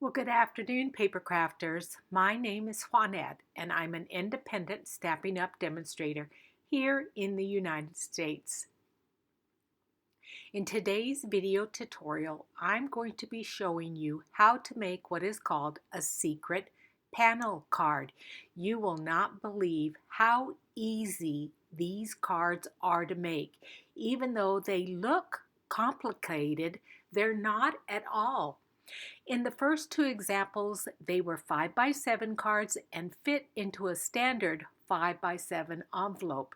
Well, good afternoon, paper crafters. My name is Juanette, and I'm an independent Stampin' Up! Demonstrator here in the United States. In today's video tutorial, I'm going to be showing you how to make what is called a secret panel card. You will not believe how easy these cards are to make. Even though they look complicated, they're not at all. In the first two examples, they were 5x7 cards and fit into a standard 5x7 envelope.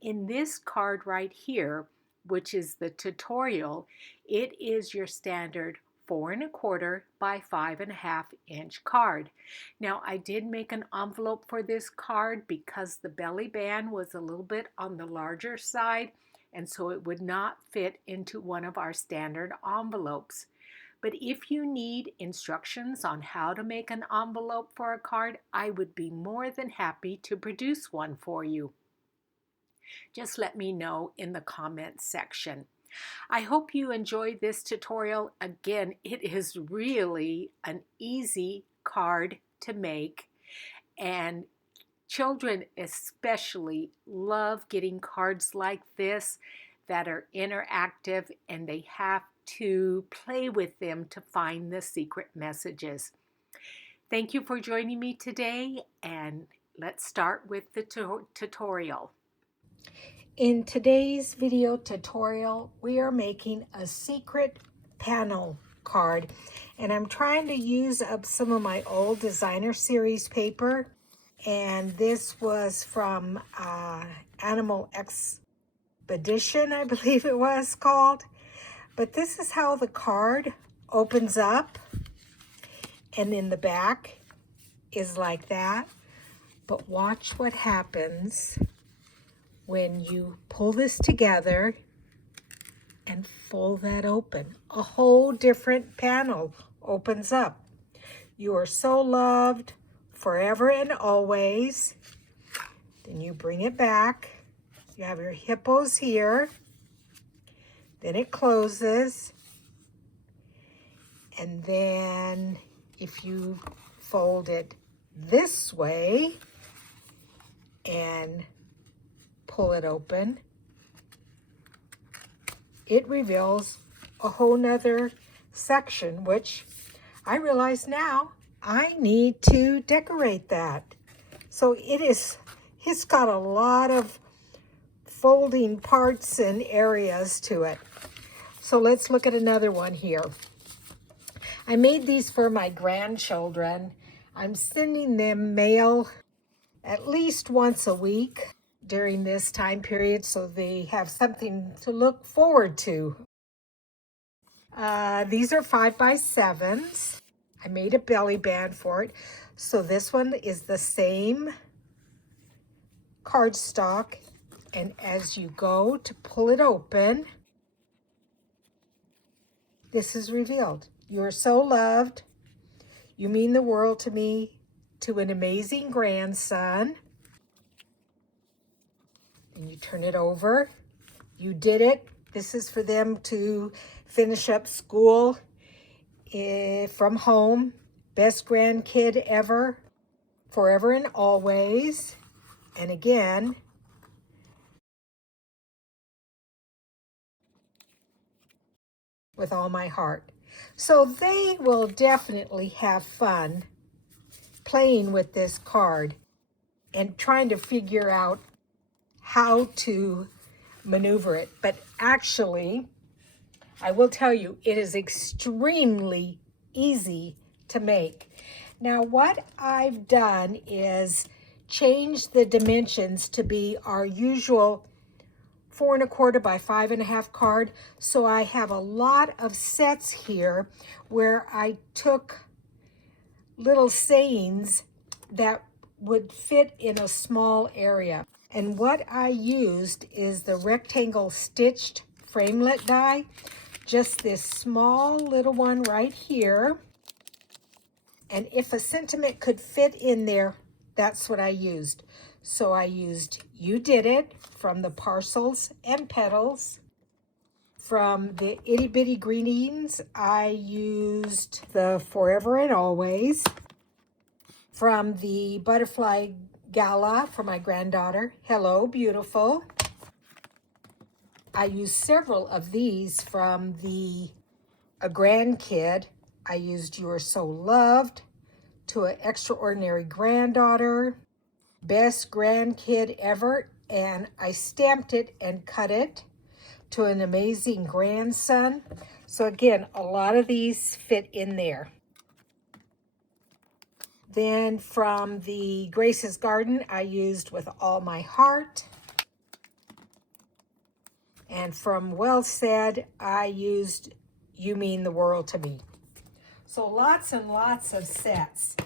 In this card right here, which is the tutorial, it is your standard 4¼ by 5½ inch card. Now, I did make an envelope for this card because the belly band was a little bit on the larger side, and so it would not fit into one of our standard envelopes. But if you need instructions on how to make an envelope for a card, I would be more than happy to produce one for you. Just let me know in the comments section. I hope you enjoyed this tutorial. Again, it is really an easy card to make, and children especially love getting cards like this that are interactive, and they have to play with them to find the secret messages. Thank you for joining me today, and let's start with the tutorial. In today's video tutorial, we are making a secret panel card, and I'm trying to use up some of my old designer series paper, and this was from Animal Expedition, I believe it was called. But this is how the card opens up, and in the back is like that. But watch what happens when you pull this together and fold that open. A whole different panel opens up. You are so loved forever and always. Then you bring it back. You have your hippos here. Then it closes, and then if you fold it this way and pull it open, it reveals a whole nother section, which I realize now I need to decorate that. So it's got a lot of folding parts and areas to it. So let's look at another one here. I made these for my grandchildren. I'm sending them mail at least once a week during this time period, so they have something to look forward to. These are 5x7s. I made a belly band for it. So this one is the same cardstock, and as you go to pull it open, this is revealed. You are so loved. You mean the world to me, to an amazing grandson. And you turn it over. You did it. This is for them to finish up school from home. Best grandkid ever, forever and always. And again, with all my heart. So they will definitely have fun playing with this card and trying to figure out how to maneuver it. But actually, I will tell you, it is extremely easy to make. Now, what I've done is change the dimensions to be our usual 4¼ by 5½ card. So I have a lot of sets here where I took little sayings that would fit in a small area. And what I used is the rectangle stitched framelit die, just this small little one right here. And if a sentiment could fit in there, that's what I used. So I used You Did It from the Parcels and Petals, From the Itty Bitty Greens, I used the Forever and Always. From the Butterfly Gala for my granddaughter, Hello Beautiful. I used several of these from a grandkid. I used You Are So Loved, to an extraordinary granddaughter, best grandkid ever, and I stamped it and cut it, to an amazing grandson. So again, a lot of these fit in there. Then from the Grace's Garden, I used With All My Heart. And from Well Said, I used You Mean the World to Me. So lots and lots of sets.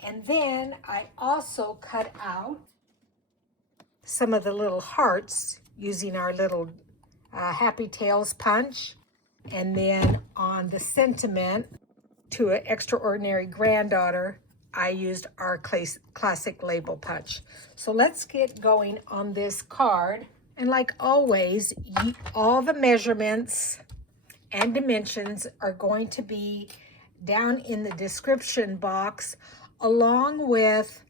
And then I also cut out some of the little hearts using our little Happy Tales punch. And then on the sentiment, to an extraordinary granddaughter, I used our classic label punch. So let's get going on this card. And like always, all the measurements and dimensions are going to be down in the description box, along with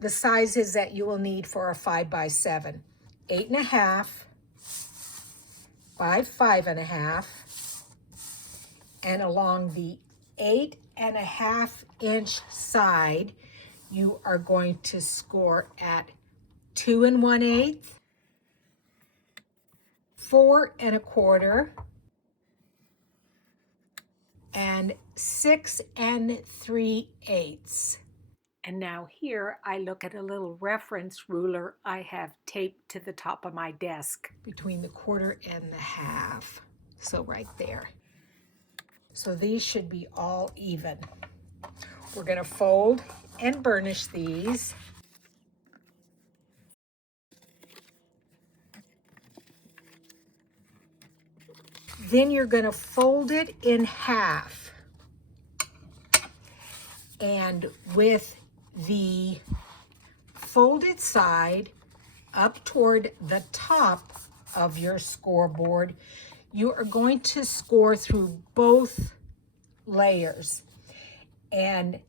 the sizes that you will need for a 5x7. 8.5 by 5.5, and along the 8.5-inch side, you are going to score at 2 1/8, 4 1/4, and 6 3/8. And now here I look at a little reference ruler I have taped to the top of my desk. Between the 1/4 and the 1/2. So right there. So these should be all even. We're going to fold and burnish these. Then you're going to fold it in half. And with the folded side up toward the top of your scoreboard, you are going to score through both layers. And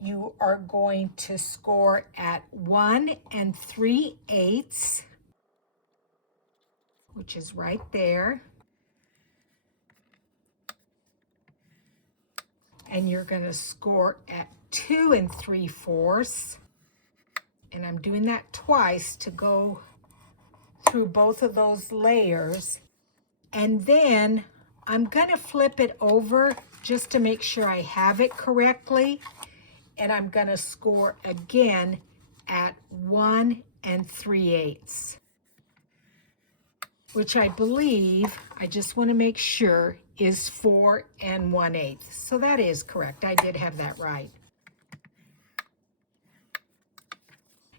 you are going to score at 1 3/8, which is right there. And you're going to score at 2 3/4. And I'm doing that twice to go through both of those layers. And then I'm going to flip it over just to make sure I have it correctly. And I'm going to score again at 1 3/8, which I believe, I just want to make sure, is 4 1/8. So that is correct. I did have that right.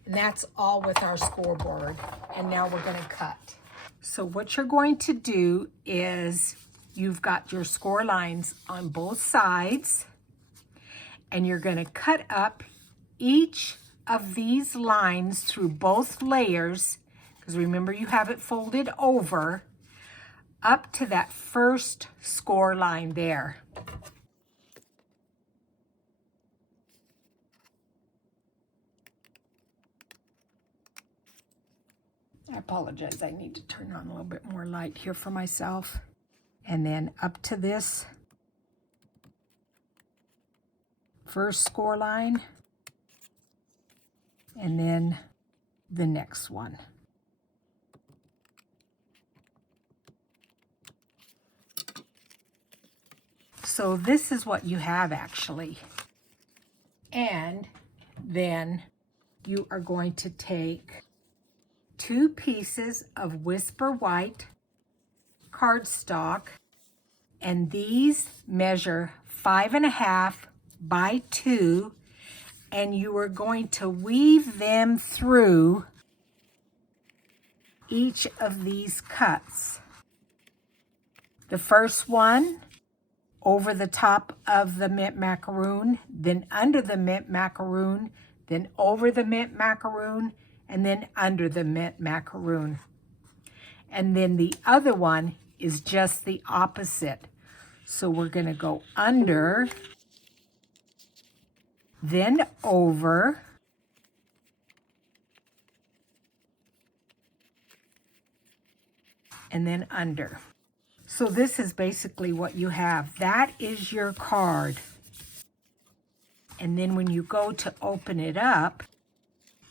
And that's all with our scoreboard. And now we're going to cut. So what you're going to do is you've got your score lines on both sides, and you're going to cut up each of these lines through both layers, because remember you have it folded over, up to that first score line there. I apologize, I need to turn on a little bit more light here for myself. And then up to this first score line, and then the next one. So this is what you have actually. And then you are going to take 2 pieces of Whisper White cardstock, and these measure 5.5 by 2, and you are going to weave them through each of these cuts. The first one over the top of the mint macaroon, then under the mint macaroon, then over the mint macaroon, and then under the mint macaroon. And then the other one is just the opposite. So we're going to go under, then over, and then under. So this is basically what you have. That is your card. And then when you go to open it up,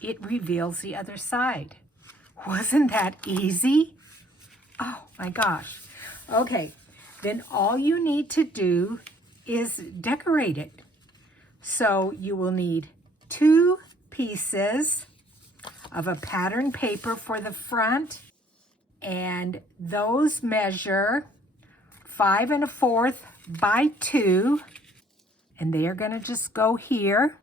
it reveals the other side. Wasn't that easy? Oh my gosh. Okay, then all you need to do is decorate it. So you will need 2 pieces of a pattern paper for the front, and those measure 5 1/4 by 2, and they are going to just go here.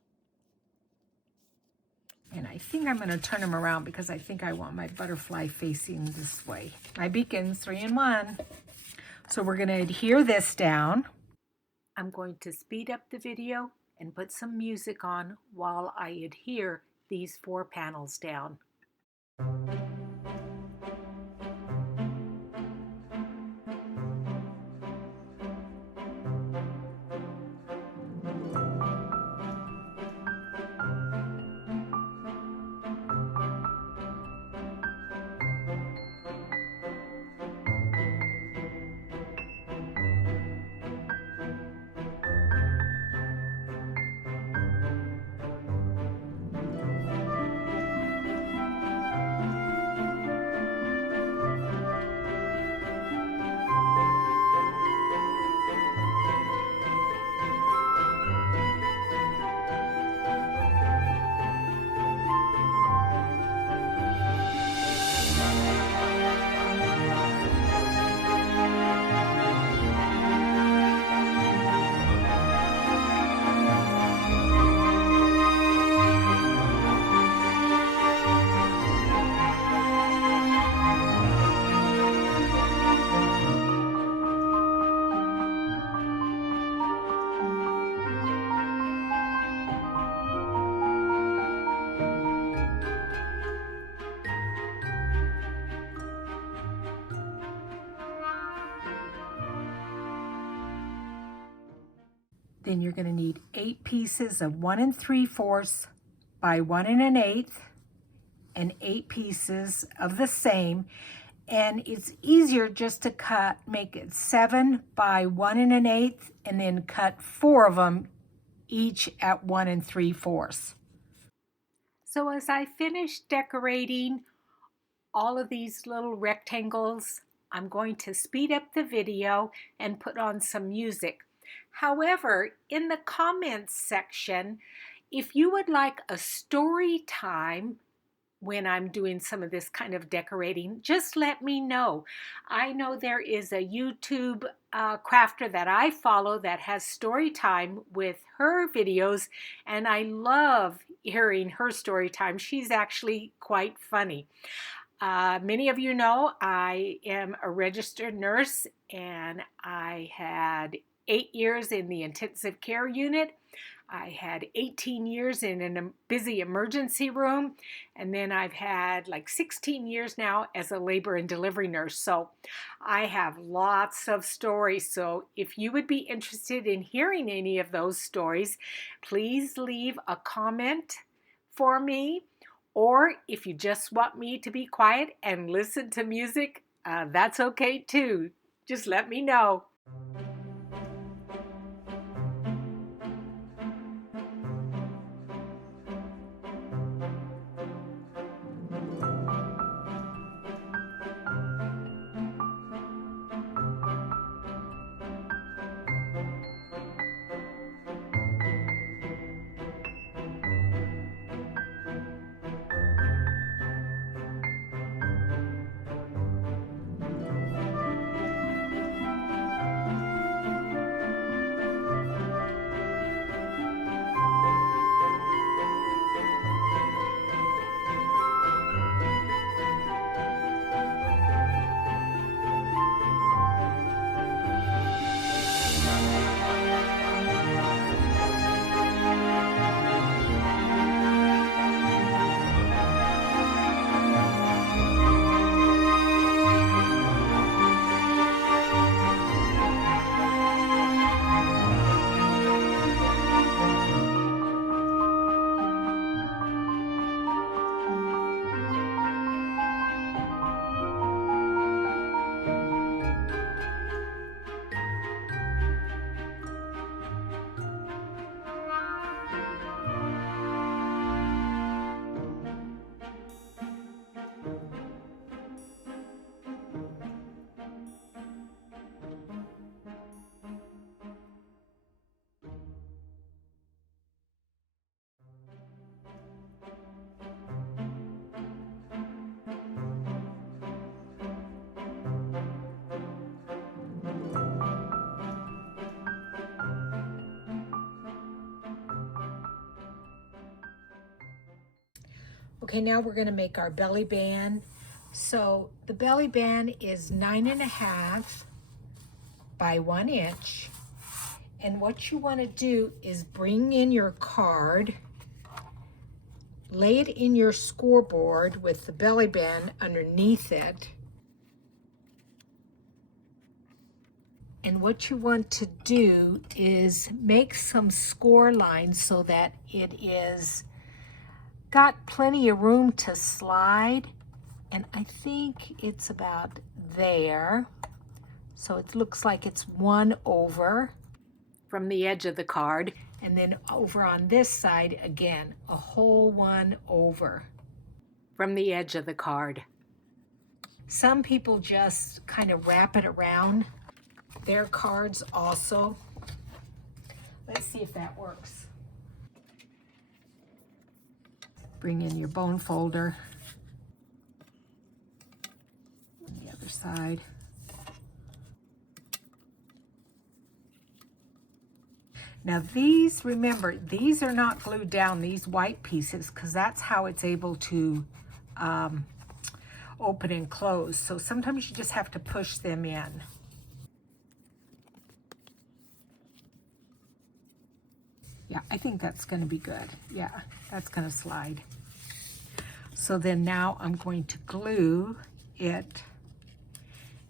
And I think I'm going to turn them around because I think I want my butterfly facing this way. My beacons, 3 in 1. So we're going to adhere this down. I'm going to speed up the video and put some music on while I adhere these 4 panels down. Then you're going to need 8 pieces of 1 3/4 by 1 1/8 and 8 pieces of the same. And it's easier just to make it 7 by 1 1/8 and then cut 4 of them each at 1 3/4. So as I finish decorating all of these little rectangles, I'm going to speed up the video and put on some music. However, in the comments section, if you would like a story time when I'm doing some of this kind of decorating, just let me know. I know there is a YouTube crafter that I follow that has story time with her videos, and I love hearing her story time. She's actually quite funny. Many of you know I am a registered nurse, and I had 8 years in the intensive care unit. I had 18 years in a busy emergency room, and then I've had like 16 years now as a labor and delivery nurse. So I have lots of stories. So if you would be interested in hearing any of those stories, please leave a comment for me. Or if you just want me to be quiet and listen to music, that's okay too. Just let me know. Okay, now we're going to make our belly band. So the belly band is 9.5 by 1 inch. And what you want to do is bring in your card, lay it in your scoreboard with the belly band underneath it. And what you want to do is make some score lines so that it is got plenty of room to slide. And I think it's about there. So it looks like it's 1 over. From the edge of the card. And then over on this side, again, a whole 1 over. From the edge of the card. Some people just kind of wrap it around their cards also. Let's see if that works. Bring in your bone folder. On the other side. Now these, remember, these are not glued down, these white pieces, because that's how it's able to open and close. So sometimes you just have to push them in. Yeah, I think that's going to be good. Yeah, that's going to slide. So then now I'm going to glue it.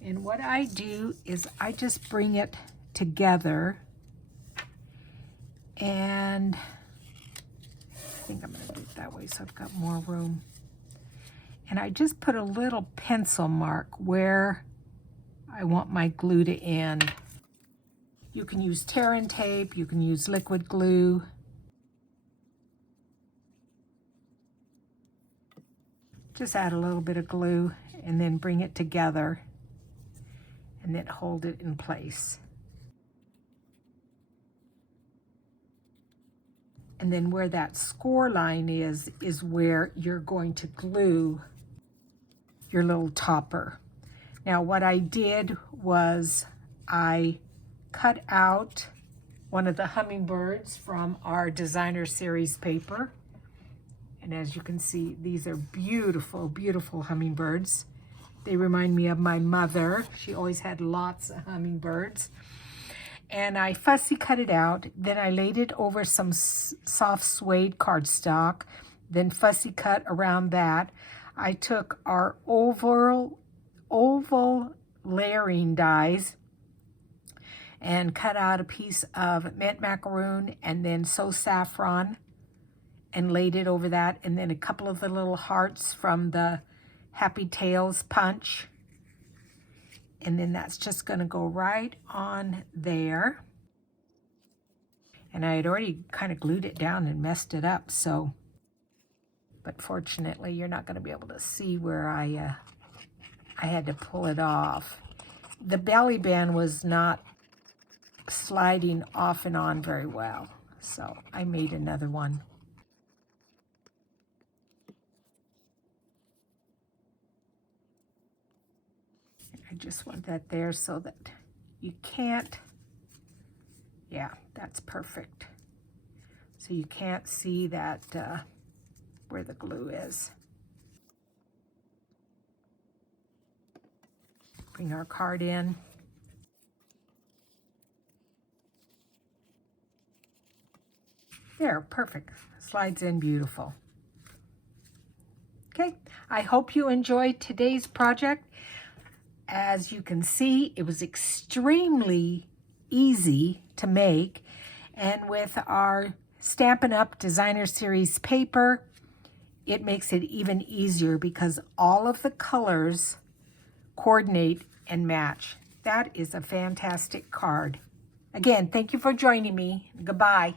And what I do is I just bring it together. And I think I'm going to do it that way so I've got more room. And I just put a little pencil mark where I want my glue to end. You can use tear and tape, you can use liquid glue. Just add a little bit of glue and then bring it together and then hold it in place. And then where that score line is where you're going to glue your little topper. Now what I did was I cut out one of the hummingbirds from our designer series paper. And as you can see, these are beautiful, beautiful hummingbirds. They remind me of my mother. She always had lots of hummingbirds. And I fussy cut it out. Then I laid it over some soft suede cardstock. Then fussy cut around that. I took our oval layering dies and cut out a piece of mint macaroon and then so saffron and laid it over that, and then a couple of the little hearts from the Happy Tails punch. And then that's just going to go right on there. And I had already kind of glued it down and messed it up, so, but fortunately you're not going to be able to see where I had to pull it off. The belly band was not sliding off and on very well, so I made another one. I just want that there so that you can't, yeah, that's perfect. So you can't see that where the glue is. Bring our card in. There, perfect. Slides in beautiful. Okay, I hope you enjoyed today's project. As you can see, it was extremely easy to make. And with our Stampin' Up! Designer Series paper, it makes it even easier because all of the colors coordinate and match. That is a fantastic card. Again, thank you for joining me. Goodbye.